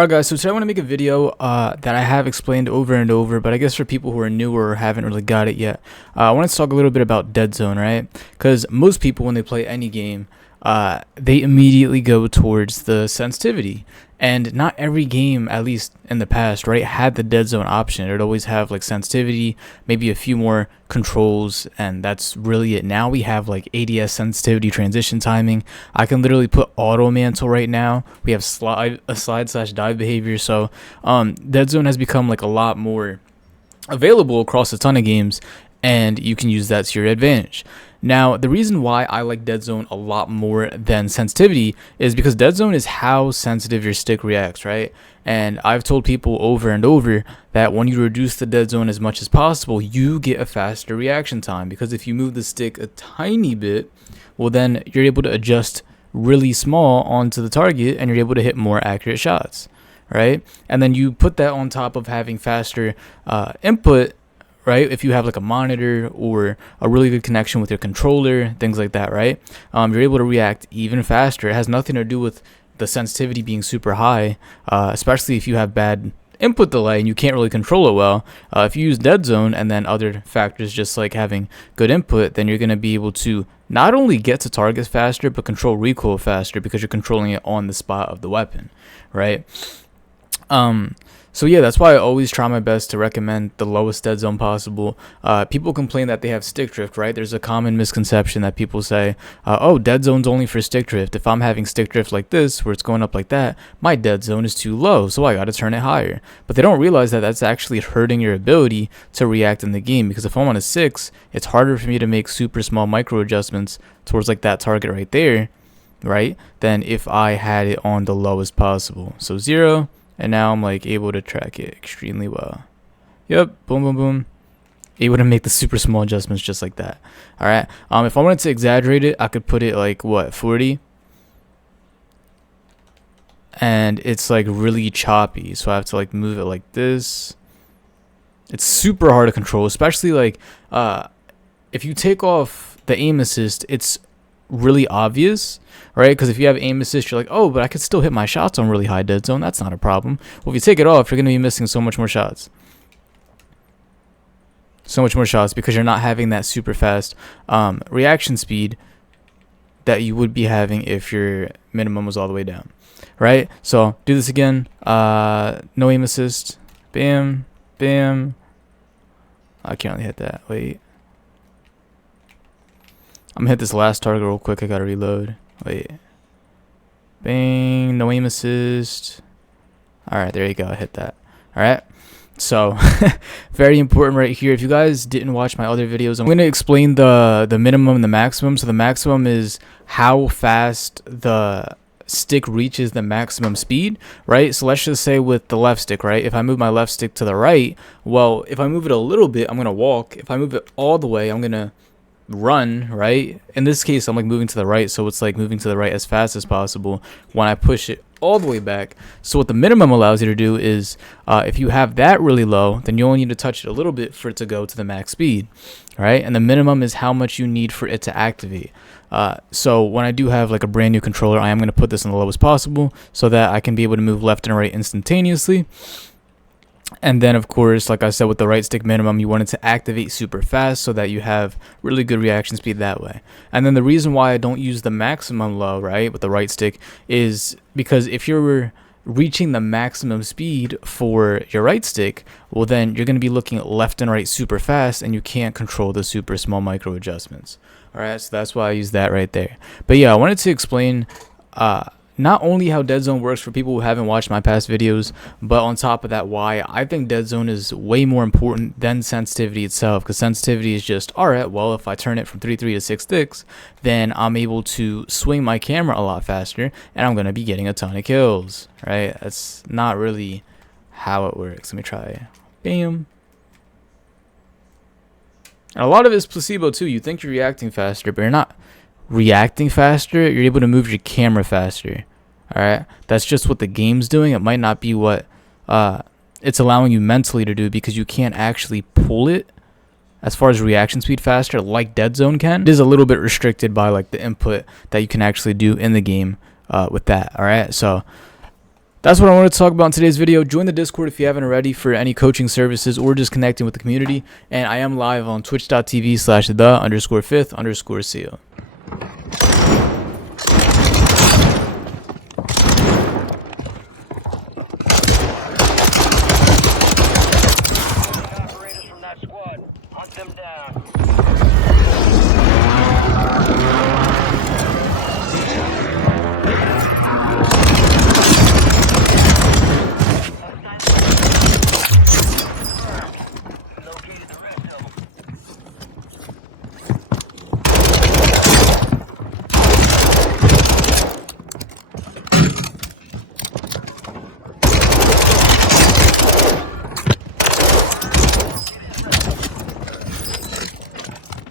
Alright guys, so today I want to make a video that I have explained over and over, but I guess for people who are newer or haven't really got it yet, I want to talk a little bit about Deadzone, right? Because most people when they play any game, they immediately go towards the sensitivity. And not every game, at least in the past, right, had the Deadzone option. It would always have like sensitivity, maybe a few more controls, and that's really it. Now we have like ADS sensitivity, transition timing. I can literally put auto mantle right now. We have slide/dive behavior. So Deadzone has become like a lot more available across a ton of games, and you can use that to your advantage. Now, the reason why I like Deadzone a lot more than sensitivity is because Deadzone is how sensitive your stick reacts, right? And I've told people over and over that when you reduce the Deadzone as much as possible, you get a faster reaction time, because if you move the stick a tiny bit, well then you're able to adjust really small onto the target and you're able to hit more accurate shots, right? And then you put that on top of having faster input, right? If you have like a monitor or a really good connection with your controller, things like that, right? You're able to react even faster. It has nothing to do with the sensitivity being super high, especially if you have bad input delay and you can't really control it well. If you use Deadzone and then other factors just like having good input, then you're going to be able to not only get to targets faster, but control recoil faster because you're controlling it on the spot of the weapon, right? So yeah, that's why I always try my best to recommend the lowest Deadzone possible. People complain that they have stick drift, right? There's a common misconception that people say, oh, Deadzone's only for stick drift. If I'm having stick drift like this, where it's going up like that, my Deadzone is too low, so I gotta turn it higher. But they don't realize that that's actually hurting your ability to react in the game, because if I'm on a 6, it's harder for me to make super small micro adjustments towards like that target right there, right, than if I had it on the lowest possible. So 0. And now I'm like able to track it extremely well. Yep, boom, boom, boom. Able to make the super small adjustments just like that. All right. If I wanted to exaggerate it, I could put it like what, 40, and it's like really choppy. So I have to like move it like this. It's super hard to control, especially like if you take off the aim assist, it's really obvious, right? Because if you have aim assist, you're like, oh, but I could still hit my shots on really high Deadzone. That's not a problem. Well, if you take it off, you're going to be missing so much more shots. So much more shots because you're not having that super fast reaction speed that you would be having if your minimum was all the way down, right? So do this again. No aim assist. Bam, bam. I can't really hit that. Wait. I'm gonna hit this last target real quick. I gotta reload. Wait. Bang. No aim assist. Alright, there you go. I hit that. Alright. So, very important right here. If you guys didn't watch my other videos, I'm gonna explain the minimum and the maximum. So the maximum is how fast the stick reaches the maximum speed, right? So let's just say with the left stick, right? If I move my left stick to the right, well, if I move it a little bit, I'm gonna walk. If I move it all the way, I'm gonna run, right? In this case, I'm like moving to the right, so it's like moving to the right as fast as possible when I push it all the way back. So what the minimum allows you to do is if you have that really low, then you only need to touch it a little bit for it to go to the max speed, right? And the minimum is how much you need for it to activate. So when I do have like a brand new controller, I am going to put this in the lowest possible so that I can be able to move left and right instantaneously. And then, of course, like I said, with the right stick minimum, you want it to activate super fast so that you have really good reaction speed that way. And then the reason why I don't use the maximum low, right, with the right stick is because if you're reaching the maximum speed for your right stick, well, then you're going to be looking left and right super fast and you can't control the super small micro adjustments. All right, so that's why I use that right there. But yeah, I wanted to explain not only how Deadzone works for people who haven't watched my past videos, but on top of that, why I think Deadzone is way more important than sensitivity itself. Because sensitivity is just, alright, well, if I turn it from 3-3 to 6 sticks, then I'm able to swing my camera a lot faster, and I'm going to be getting a ton of kills, right? That's not really how it works. Let me try. Bam. And a lot of it is placebo too. You think you're reacting faster, but you're not reacting faster. You're able to move your camera faster. All right, that's just what the game's doing. It might not be what it's allowing you mentally to do, because you can't actually pull it as far as reaction speed faster like Deadzone can. It is a little bit restricted by like the input that you can actually do in the game with that. All right, so That's what I wanted to talk about in today's video. Join the Discord if you haven't already for any coaching services or just connecting with the community. And I am live on twitch.tv/the_fifth_seal. Operators from that squad. Hunt them down. Located the rest of them.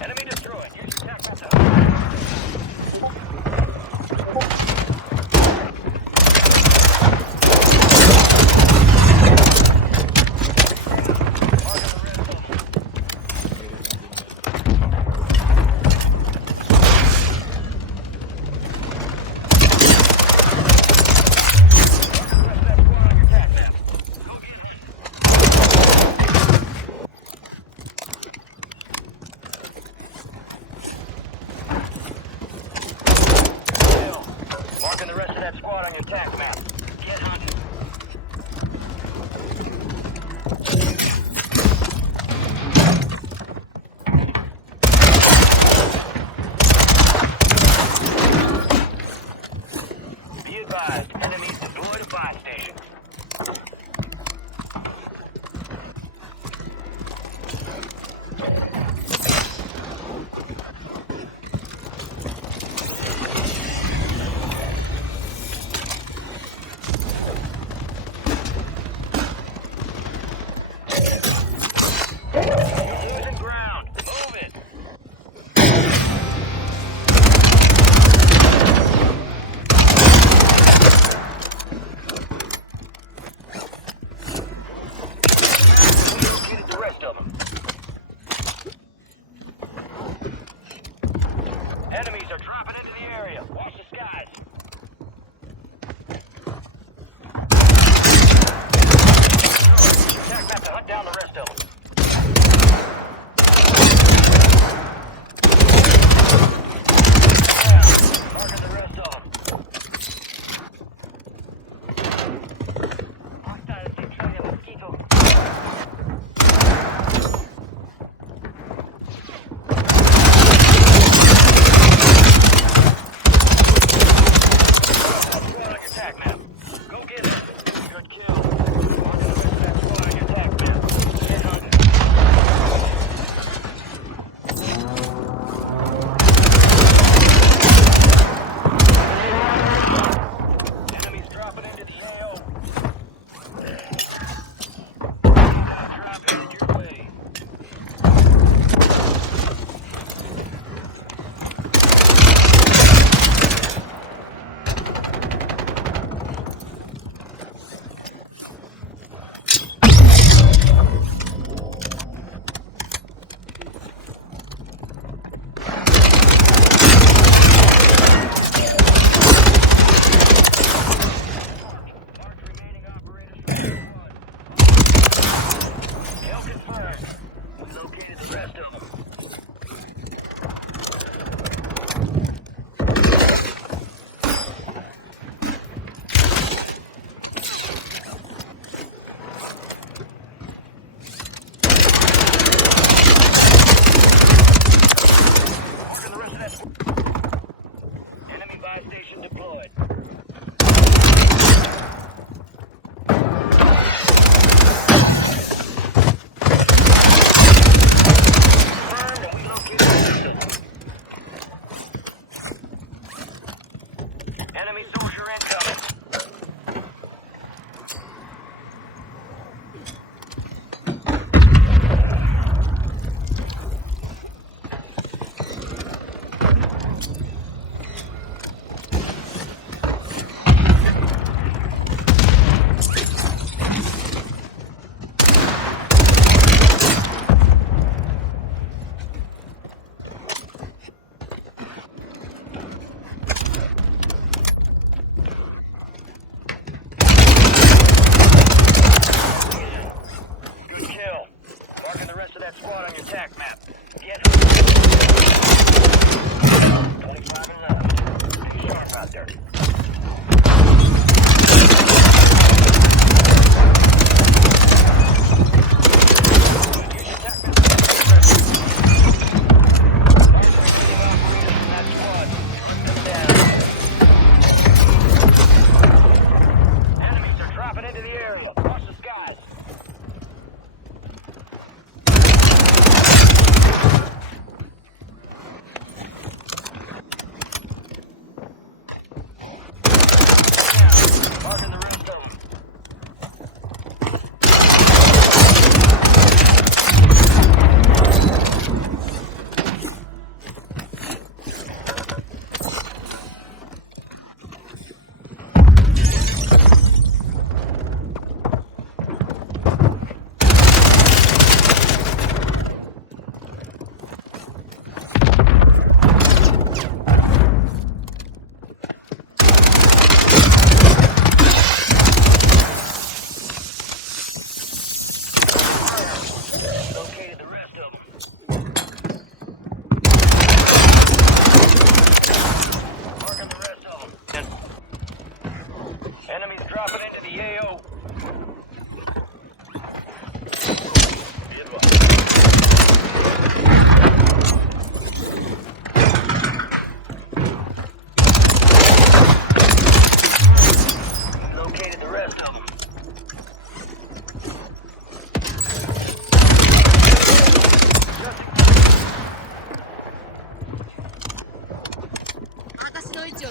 Enemy destroyed. Use your tactical time. Marking the rest of that squad on your tac map. Get hunted. Be advised, enemies deployed a buy station.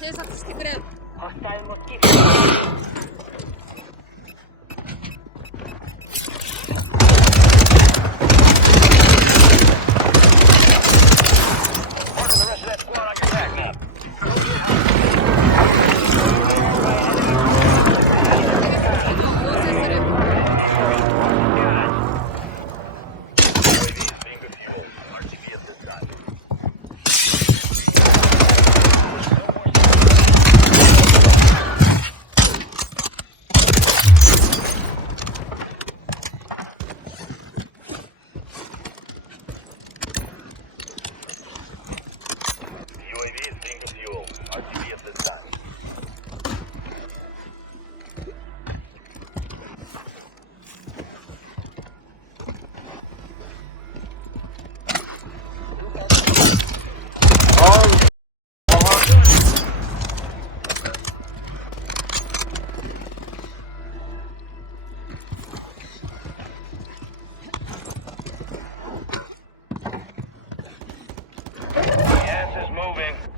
偵察してくれ。 Hostile mosquito. Marking the rest of that squad on your attack map. UAV is being fuel. RTB at this time. Gas is moving.